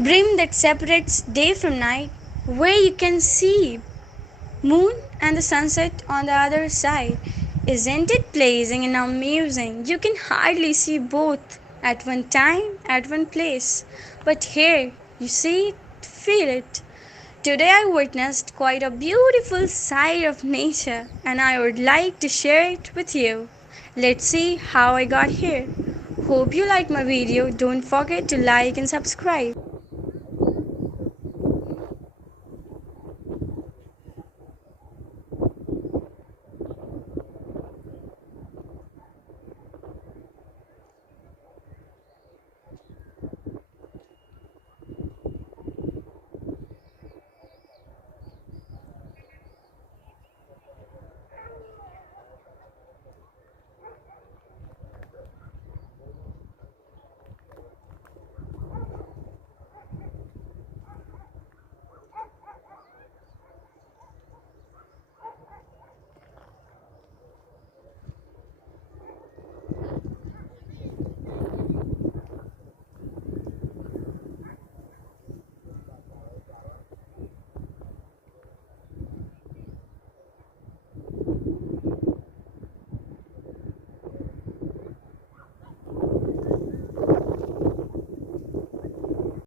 Brim that separates day from night, where you can see moon and the sunset on the other side. Isn't it pleasing and amusing? You can hardly see both at one time, at one place. But here, you see it, feel it. Today I witnessed quite a beautiful side of nature and I would like to share it with you. Let's see how I got here. Hope you like my video. Don't forget to like and subscribe.